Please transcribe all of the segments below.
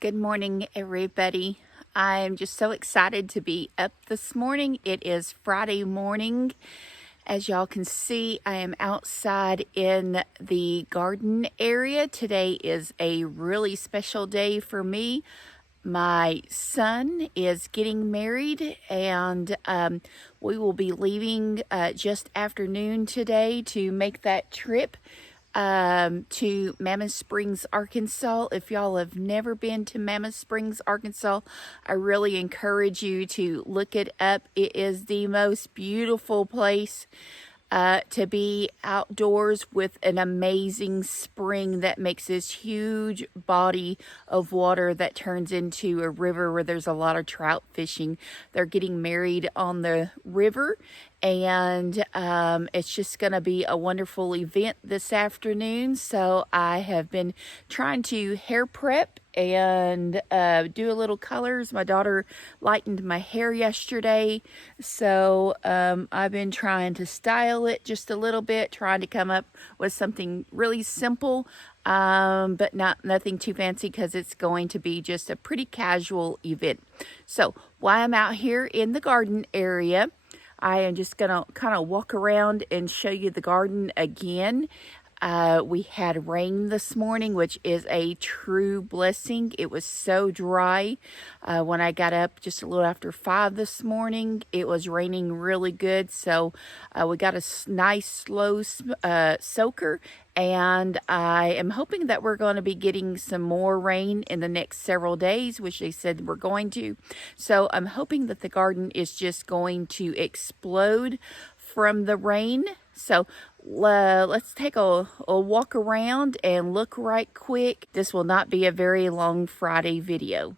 Good morning, everybody. I am just so excited to be up this morning. It is Friday morning. As y'all can see, I am outside in the garden area. Today is a really special day for me. My son is getting married, and we will be leaving just afternoon today to make that trip to Mammoth Springs, Arkansas. If y'all have never been to Mammoth Springs, Arkansas, I really encourage you to look it up. It is the most beautiful place to be outdoors with an amazing spring that makes this huge body of water that turns into a river where there's a lot of trout fishing. They're getting married on the river, and it's just going to be a wonderful event this afternoon. So I have been trying to hair prep and do a little colors. My daughter lightened my hair yesterday, so I've been trying to style it just a little bit, trying to come up with something really simple, but nothing too fancy, because it's going to be just a pretty casual event. So while I'm out here in the garden area, I am just gonna kind of walk around and show you the garden again. We had rain this morning, which is a true blessing. It was so dry. When I got up just a little after 5 this morning, it was raining really good. So we got a nice slow soaker, and I am hoping that we're going to be getting some more rain in the next several days, which they said we're going to. So I'm hoping that the garden is just going to explode from the rain. So let's take a walk around and look right quick. This will not be a very long Friday video.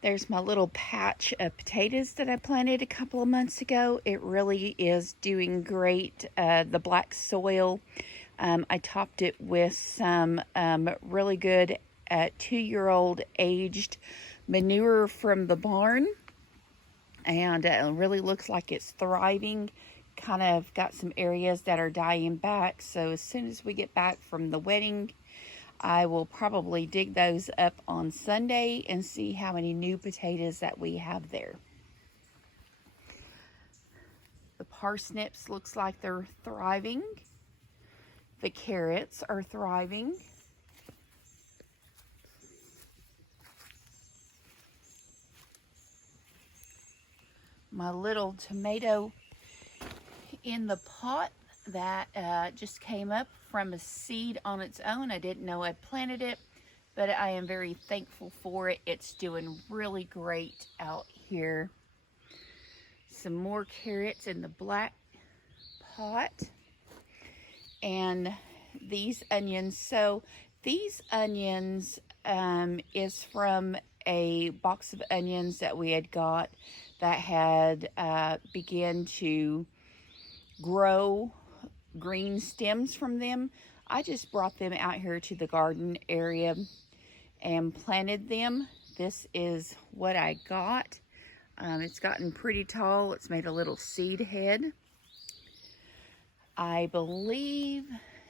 There's my little patch of potatoes that I planted a couple of months ago. It really is doing great. The black soil, I topped it with some really good 2-year-old aged manure from the barn. And it really looks like it's thriving. Kind of got some areas that are dying back. So as soon as we get back from the wedding, I will probably dig those up on Sunday and see how many new potatoes that we have there. The parsnips looks like they're thriving. The carrots are thriving. My little tomato in the pot that just came up from a seed on its own. I didn't know I planted it, but I am very thankful for it. It's doing really great out here. Some more carrots in the black pot. And these onions. So these onions is from a box of onions that we had got that had began to grow green stems from them. I just brought them out here to the garden area and planted them. This is what I got. It's gotten pretty tall. It's made a little seed head. I believe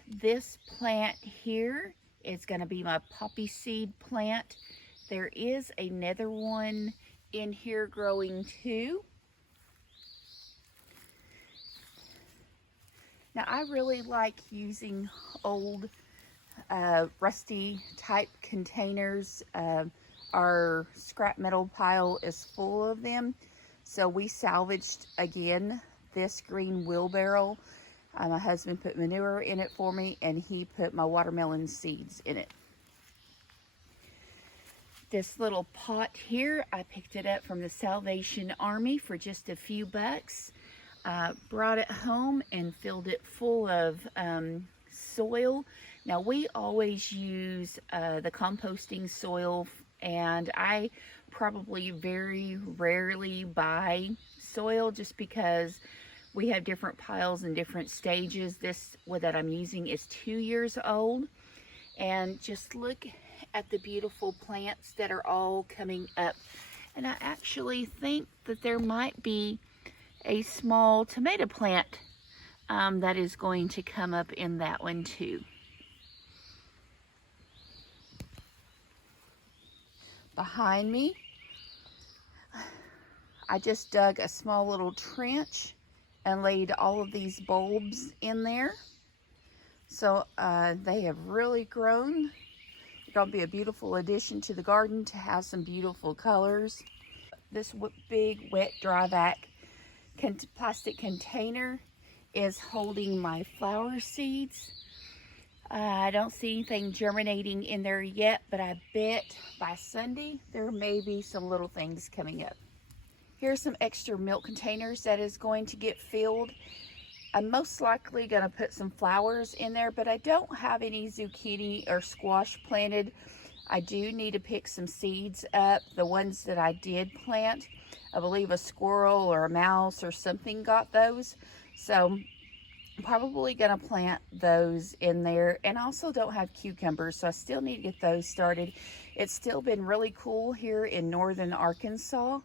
this plant here is going to be my poppy seed plant. There is another one in here growing too. Now I really like using old rusty type containers. Our scrap metal pile is full of them, so we salvaged again this green wheelbarrow. My husband put manure in it for me, and he put my watermelon seeds in it. This little pot here, I picked it up from the Salvation Army for just a few bucks. Brought it home and filled it full of soil. Now we always use the composting soil, and I probably very rarely buy soil just because we have different piles and different stages. This one that I'm using is 2 years old, and just look at the beautiful plants that are all coming up. And I actually think that there might be a small tomato plant that is going to come up in that one too. behind me, I just dug a small little trench and laid all of these bulbs in there. So they have really grown. It'll be a beautiful addition to the garden to have some beautiful colors. This big wet dry vac plastic container is holding my flower seeds. I don't see anything germinating in there yet, but I bet by Sunday there may be some little things coming up. Here's some extra milk containers that is going to get filled. I'm most likely going to put some flowers in there, but I don't have any zucchini or squash planted. I do need to pick some seeds up. The ones that I did plant, I believe a squirrel or a mouse or something got those. So I'm probably going to plant those in there. And I also don't have cucumbers, so I still need to get those started. It's still been really cool here in northern Arkansas,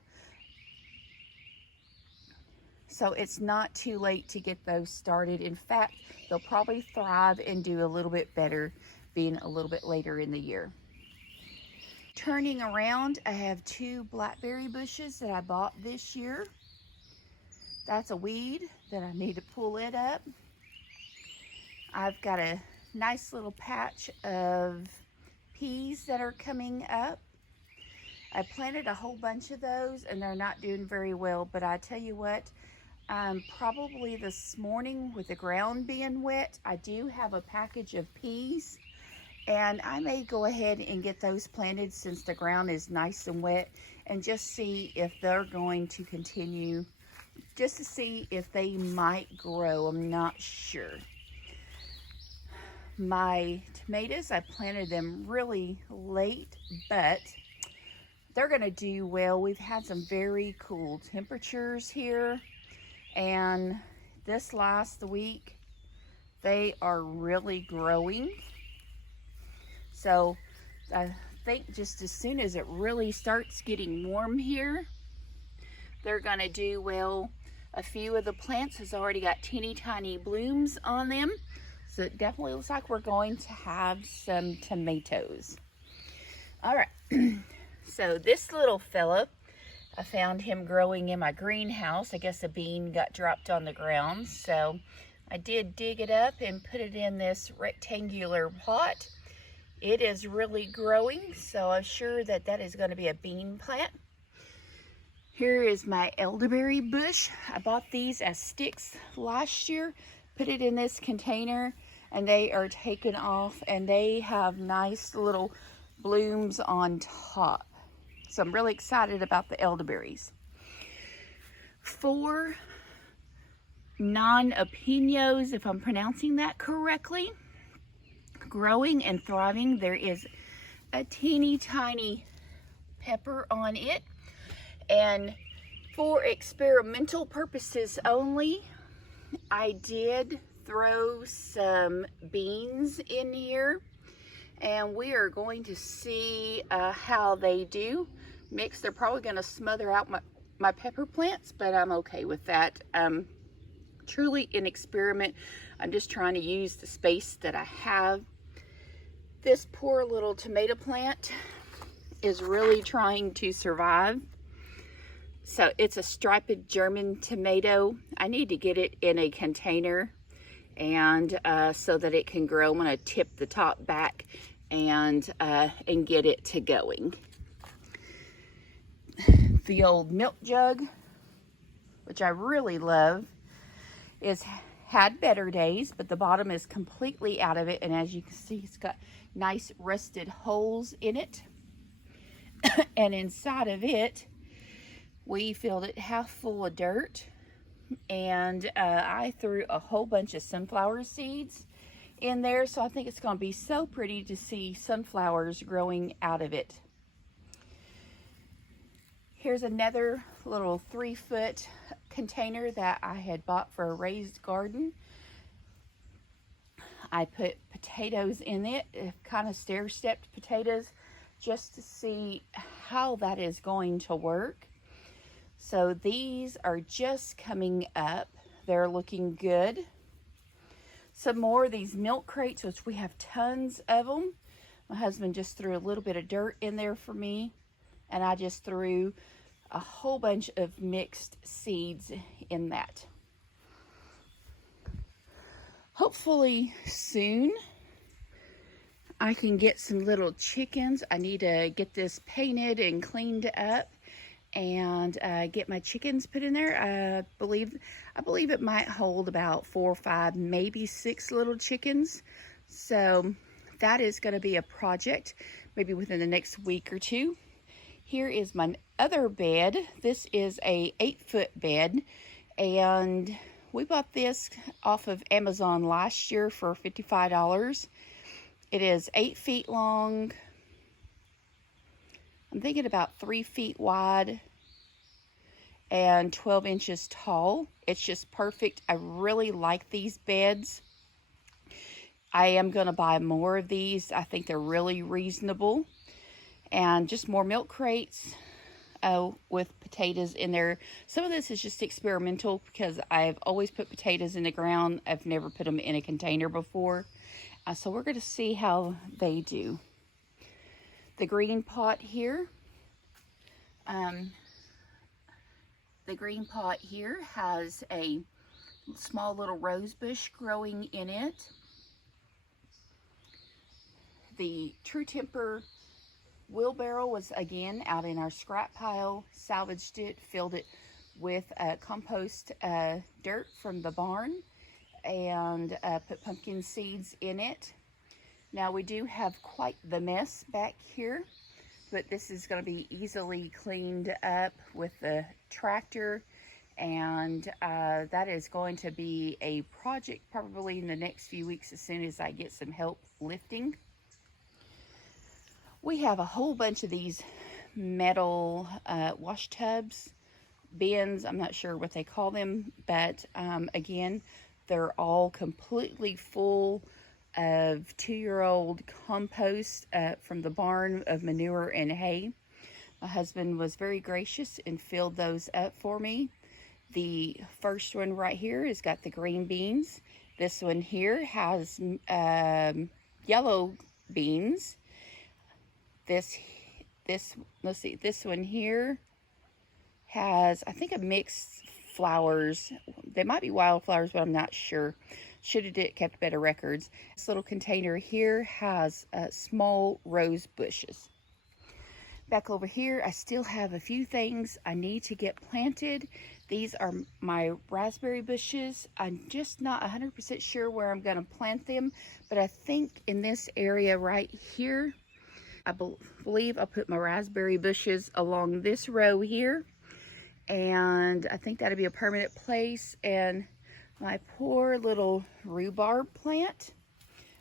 so it's not too late to get those started. In fact, they'll probably thrive and do a little bit better being a little bit later in the year. Turning around, I have 2 blackberry bushes that I bought this year. That's a weed that I need to pull it up. I've got a nice little patch of peas that are coming up. I planted a whole bunch of those and they're not doing very well, but I tell you what, probably this morning with the ground being wet, I do have a package of peas, and I may go ahead and get those planted since the ground is nice and wet, and just see if they're going to continue, just to see if they might grow. I'm not sure. My tomatoes, I planted them really late, but they're going to do well. We've had some very cool temperatures here, and this last week they are really growing. So I think just as soon as it really starts getting warm here, they're going to do well. A few of the plants has already got teeny tiny blooms on them, so it definitely looks like we're going to have some tomatoes. All right. So this little fella, I found him growing in my greenhouse. I guess a bean got dropped on the ground, so I did dig it up and put it in this rectangular pot. It is really growing, so I'm sure that that is going to be a bean plant. Here is my elderberry bush. I bought these as sticks last year, put it in this container, and they are taken off, and they have nice little blooms on top. So I'm really excited about the elderberries. 4 non-apinos, if I'm pronouncing that correctly, growing and thriving. There is a teeny tiny pepper on it, and for experimental purposes only, I did throw some beans in here, and we are going to see how they do. Mixed, they're probably going to smother out my pepper plants, but I'm okay with that. Truly an experiment. I'm just trying to use the space that I have. This poor little tomato plant is really trying to survive. So it's a striped German tomato. I need to get it in a container, and so that it can grow. I'm going to tip the top back and get it to going. The old milk jug, which I really love, is had better days, but the bottom is completely out of it, and as you can see, it's got nice rusted holes in it. And inside of it, we filled it half full of dirt, and I threw a whole bunch of sunflower seeds in there, so I think it's going to be so pretty to see sunflowers growing out of it. Here's another little 3-foot container that I had bought for a raised garden. I put potatoes in it, kind of stair-stepped potatoes, just to see how that is going to work. So these are just coming up. They're looking good. Some more of these milk crates, which we have tons of them. My husband just threw a little bit of dirt in there for me. and I just threw a whole bunch of mixed seeds in that. Hopefully soon I can get some little chickens. I need to get this painted and cleaned up and get my chickens put in there. I believe it might hold about 4 or 5, maybe 6 little chickens. So that is going to be a project maybe within the next week or two. Here is my other bed. This is a 8-foot bed, and we bought this off of Amazon last year for $55. It is 8 feet long. I'm thinking about 3 feet wide and 12 inches tall. It's just perfect. I really like these beds. I am going to buy more of these. I think they're really reasonable. And just more milk crates with potatoes in there. Some of this is just experimental because I've always put potatoes in the ground. I've never put them in a container before. So we're going to see how they do. The green pot here. The green pot here has a small little rose bush growing in it. The True Temper wheelbarrow was again out in our scrap pile. Salvaged it, filled it with compost dirt from the barn, and put pumpkin seeds in it. Now we do have quite the mess back here, but this is going to be easily cleaned up with the tractor, and that is going to be a project probably in the next few weeks as soon as I get some help lifting. We have a whole bunch of these metal wash tubs, bins. I'm not sure what they call them, but again, they're all completely full of 2-year-old compost from the barn of manure and hay. My husband was very gracious and filled those up for me. The first one right here has got the green beans. This one here has yellow beans. Let's see, this one here has, I think, a mixed flowers. They might be wildflowers, but I'm not sure. Should have kept better records. This little container here has small rose bushes. Back over here, I still have a few things I need to get planted. These are my raspberry bushes. I'm just not 100% sure where I'm going to plant them, but I think in this area right here, I believe I'll put my raspberry bushes along this row here, and I think that'll be a permanent place. And my poor little rhubarb plant,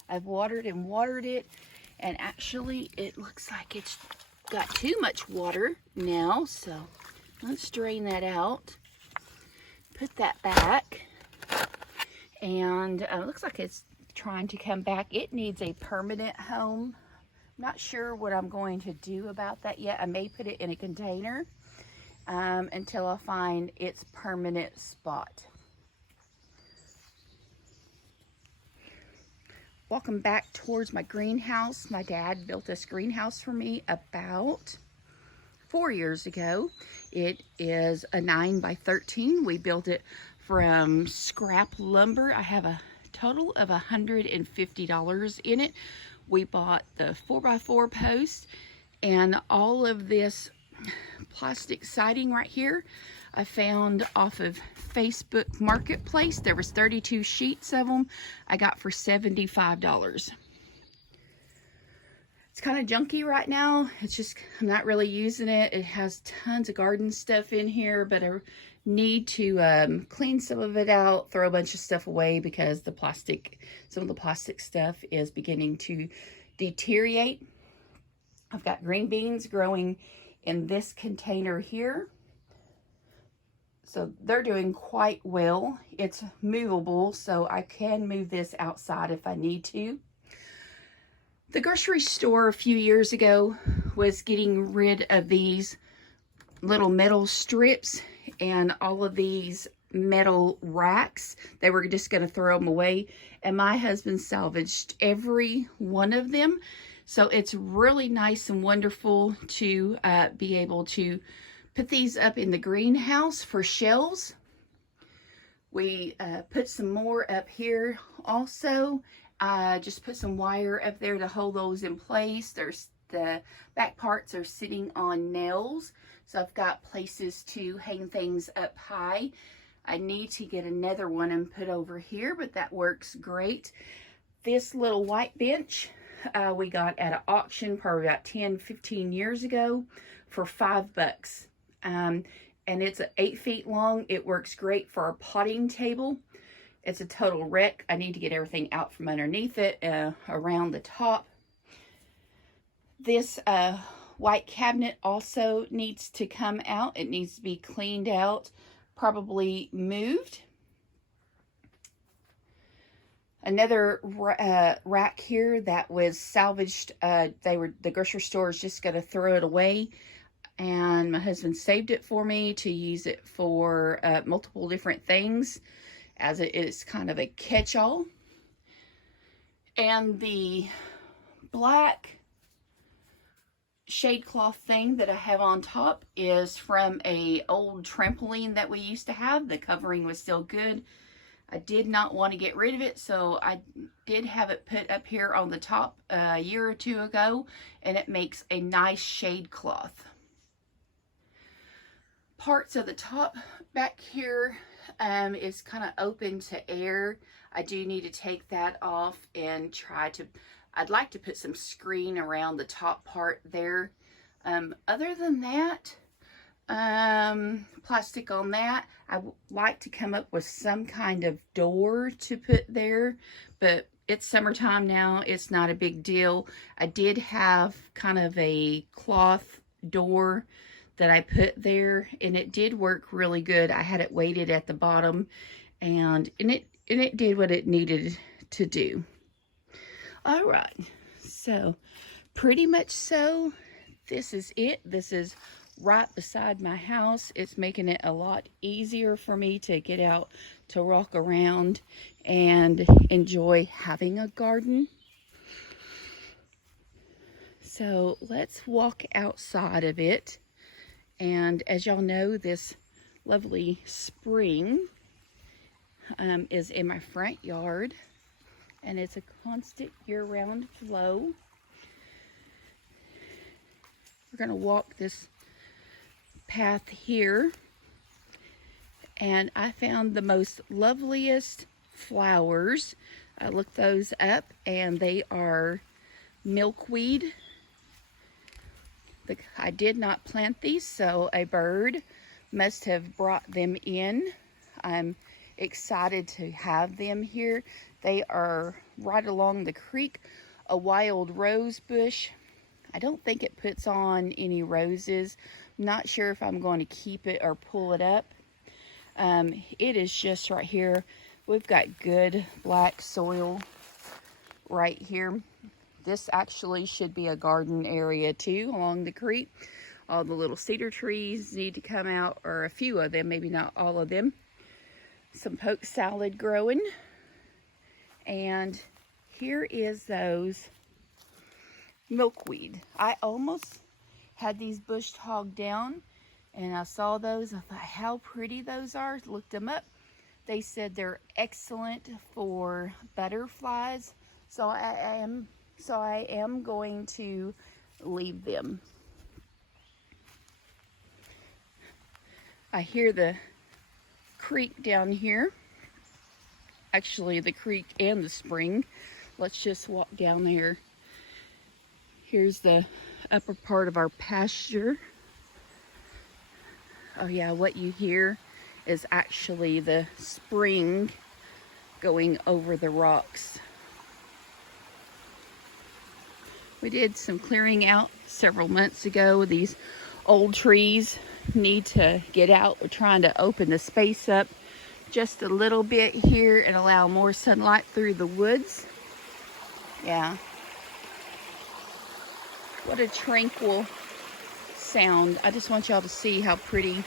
I've watered and watered it, and actually it looks like it's got too much water now, so let's drain that out, put that back, and it looks like it's trying to come back. It needs a permanent home. Not sure what I'm going to do about that yet. I may put it in a container until I find its permanent spot. Walking back towards my greenhouse. My dad built this greenhouse for me about 4 years ago. It is a 9x13. We built it from scrap lumber. I have a total of $150 in it. We bought the 4x4 post and all of this plastic siding right here I found off of Facebook Marketplace. There was 32 sheets of them I got for $75. It's kind of junky right now. It's just, I'm not really using it. It has tons of garden stuff in here, but I need to clean some of it out, throw a bunch of stuff away because some of the plastic stuff is beginning to deteriorate. I've got green beans growing in this container here. So they're doing quite well. It's movable, so I can move this outside if I need to. The grocery store a few years ago was getting rid of these little metal strips and all of these metal racks. They were just going to throw them away, and my husband salvaged every one of them. So it's really nice and wonderful to be able to put these up in the greenhouse for shelves. We put some more up here also. Just put some wire up there to hold those in place. The back parts are sitting on nails, so I've got places to hang things up high. I need to get another one and put over here, but that works great. This little white bench we got at an auction probably about 10-15 years ago for $5. And it's 8 feet long. It works great for a potting table. It's a total wreck. I need to get everything out from underneath it, around the top. This white cabinet also needs to come out. It needs to be cleaned out, probably moved. Another rack here that was salvaged. The grocery store is just going to throw it away, and my husband saved it for me to use it for multiple different things, as it is kind of a catch-all. And the black shade cloth thing that I have on top is from a old trampoline that we used to have. The covering was still good. I did not want to get rid of it, so I did have it put up here on the top a year or two ago, and it makes a nice shade cloth. Parts of the top back here is kind of open to air. I do need to take that off and I'd like to put some screen around the top part there. Other than that, plastic on that. I would like to come up with some kind of door to put there, but it's summertime now. It's not a big deal. I did have kind of a cloth door that I put there, and it did work really good. I had it weighted at the bottom, and it did what it needed to do. All right, so pretty much so, this is it. This is right beside my house. It's making it a lot easier for me to get out to walk around and enjoy having a garden. So let's walk outside of it. And as y'all know, this lovely spring is in my front yard, and it's a constant year-round flow. We're going to walk this path here, and I found the most loveliest flowers. I looked those up, and they are milkweed. I did not plant these, so a bird must have brought them in. I'm excited to have them here. They are right along the creek. A wild rose bush. I don't think it puts on any roses. Not sure if I'm going to keep it or pull it up. It is just right here. We've got good black soil right here. This actually should be a garden area too, along the creek. All the little cedar trees need to come out, or a few of them, maybe not all of them. Some poke salad growing. And here is those milkweed. I almost had these bush hogged down, and I saw those. I thought, how pretty those are. Looked them up. They said they're excellent for butterflies. So I am going to leave them. I hear the creek down here. Actually, the creek and the spring. Let's just walk down there. Here's the upper part of our pasture. Oh yeah, what you hear is actually the spring going over the rocks. We did some clearing out several months ago. These old trees need to get out. We're trying to open the space up just a little bit here and allow more sunlight through the woods. Yeah. What a tranquil sound. I just want y'all to see how pretty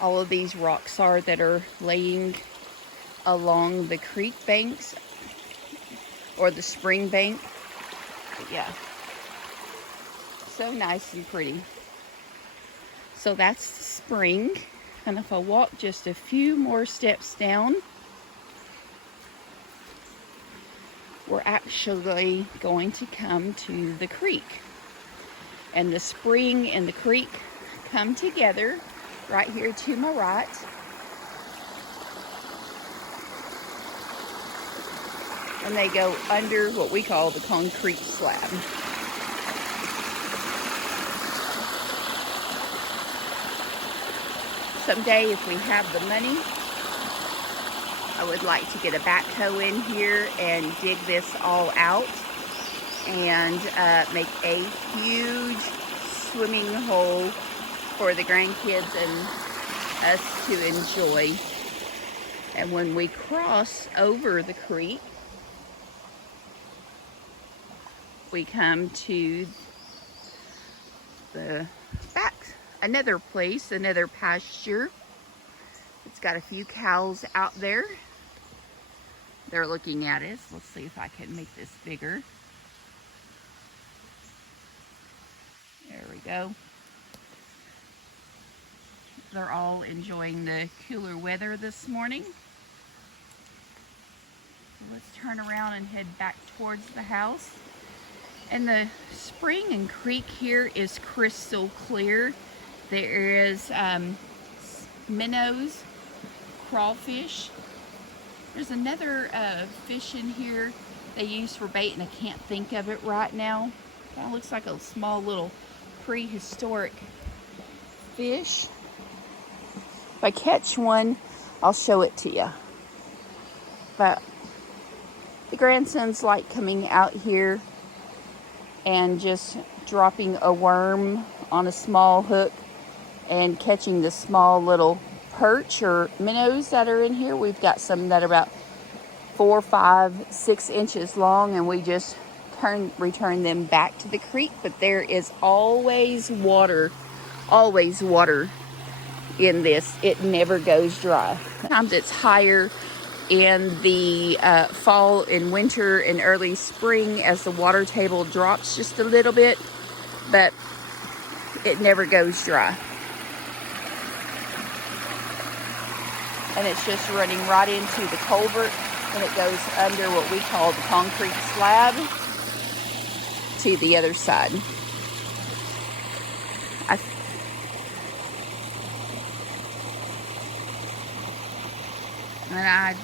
all of these rocks are that are laying along the creek banks or the spring bank. But yeah, so nice and pretty. So that's the spring. And if I walk just a few more steps down, we're actually going to come to the creek. And the spring and the creek come together right here to my right. And they go under what we call the concrete slab. Someday, if we have the money, I would like to get a backhoe in here and dig this all out and make a huge swimming hole for the grandkids and us to enjoy. And when we cross over the creek, we come to the back, another place, another pasture. It's got a few cows out there. They're looking at us. Let's see if I can make this bigger. There we go. They're all enjoying the cooler weather this morning. Let's turn around and head back towards the house. And the spring and creek here is crystal clear. There is minnows, crawfish. There's another fish in here they use for bait, and I can't think of it right now. That looks like a small little prehistoric fish. If I catch one, I'll show it to you. But the grandsons like coming out here and just dropping a worm on a small hook and catching the small little perch or minnows that are in here. We've got some that are about 4, 5, 6 inches long, and we just return them back to the creek. But there is always water in this. It never goes dry. Sometimes it's higher in the fall and winter and early spring as the water table drops just a little bit, but it never goes dry. And it's just running right into the culvert, and it goes under what we call the concrete slab to the other side.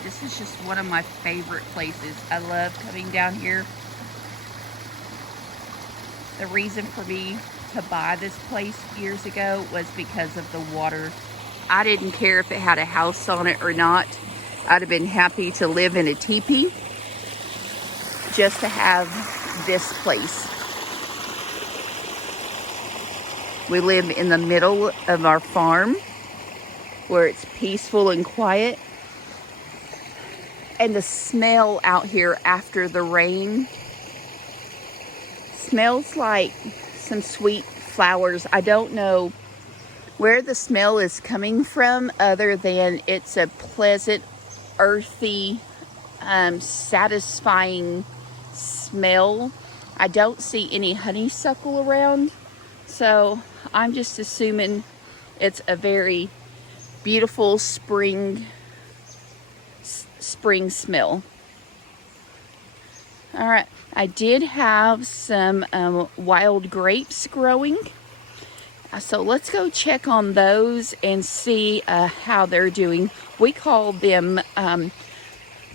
This is just one of my favorite places. I love coming down here. The reason for me to buy this place years ago was because of the water. I didn't care if it had a house on it or not. I'd have been happy to live in a teepee just to have this place. We live in the middle of our farm where it's peaceful and quiet. And the smell out here after the rain smells like some sweet flowers. I don't know where the smell is coming from, other than it's a pleasant, earthy, satisfying smell. I don't see any honeysuckle around, so I'm just assuming it's a very beautiful spring smell. All right, I did have some wild grapes growing, so let's go check on those and see how they're doing. We call them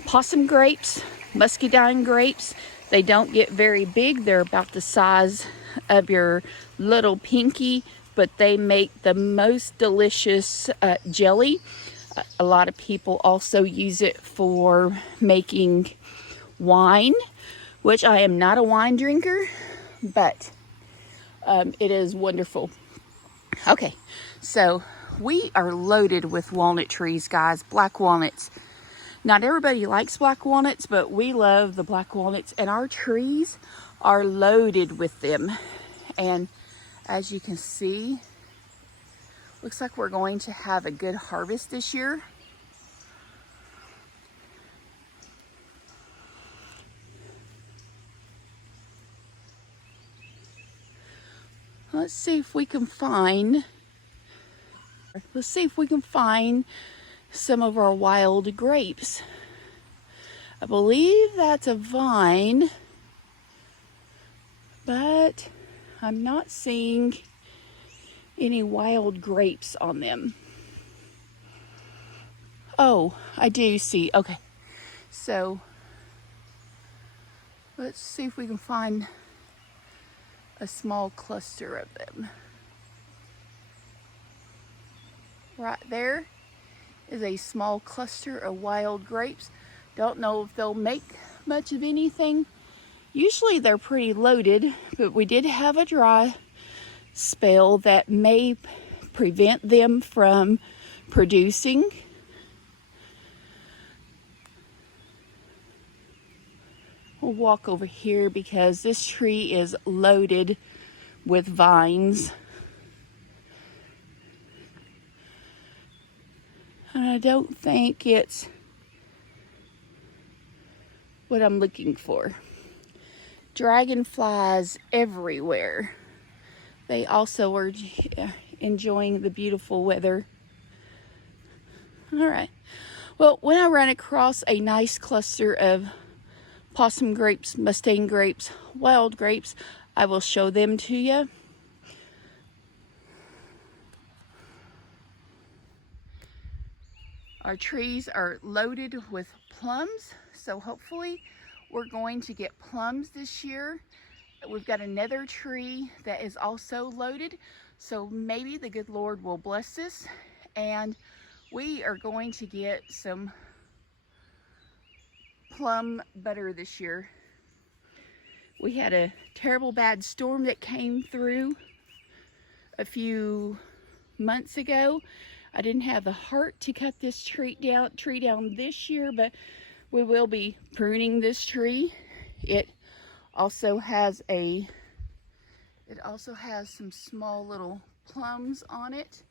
possum grapes, muscadine grapes. They don't get very big. They're about the size of your little pinky, but they make the most delicious jelly. A lot of people also use it for making wine, which I am not a wine drinker, but it is wonderful. Okay, so we are loaded with walnut trees, guys, black walnuts. Not everybody likes black walnuts, but we love the black walnuts, and our trees are loaded with them. And as you can see, looks like we're going to have a good harvest this year. Let's see if we can find some of our wild grapes. I believe that's a vine, but I'm not seeing any wild grapes on them. Oh, I do see. Okay, so let's see if we can find a small cluster of them. Right there is a small cluster of wild grapes. Don't know if they'll make much of anything. Usually they're pretty loaded, but we did have a dry spell that may prevent them from producing. We'll walk over here because this tree is loaded with vines. And I don't think it's what I'm looking for. Dragonflies everywhere. They also are enjoying the beautiful weather. All right. Well, when I run across a nice cluster of possum grapes, Mustang grapes, wild grapes, I will show them to you. Our trees are loaded with plums, so hopefully we're going to get plums this year. We've got another tree that is also loaded, so maybe the good Lord will bless us and we are going to get some plum butter this year. We had a terrible bad storm that came through a few months ago. I didn't have the heart to cut this tree down this year, but we will be pruning this tree. It also has some small little plums on it.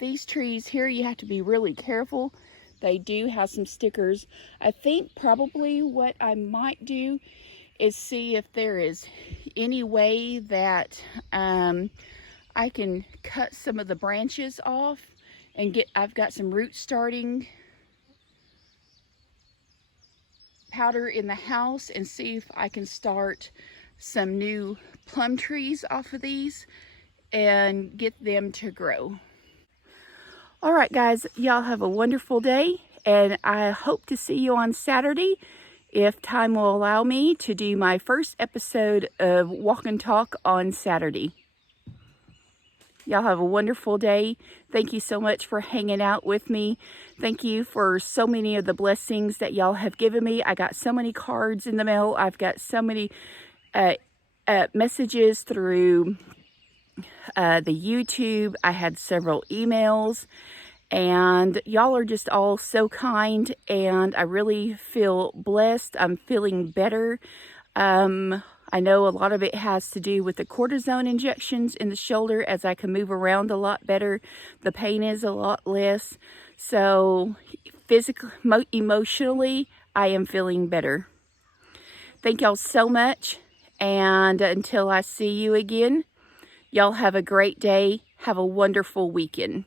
These trees here, you have to be really careful. They do have some stickers. I think probably what I might do is see if there is any way that I can cut some of the branches off and I've got some root starting powder in the house and see if I can start some new plum trees off of these and get them to grow. All right, guys, y'all have a wonderful day, and I hope to see you on Saturday, if time will allow me, to do my first episode of Walk and Talk on Saturday. Y'all have a wonderful day. Thank you so much for hanging out with me. Thank you for so many of the blessings that y'all have given me. I got so many cards in the mail. I've got so many messages through the YouTube. I had several emails, and y'all are just all so kind, and I really feel blessed. I'm feeling better. I know a lot of it has to do with the cortisone injections in the shoulder. As I can move around a lot better, the pain is a lot less. So physically, emotionally, I am feeling better. Thank y'all so much, and until I see you again, y'all have a great day. Have a wonderful weekend.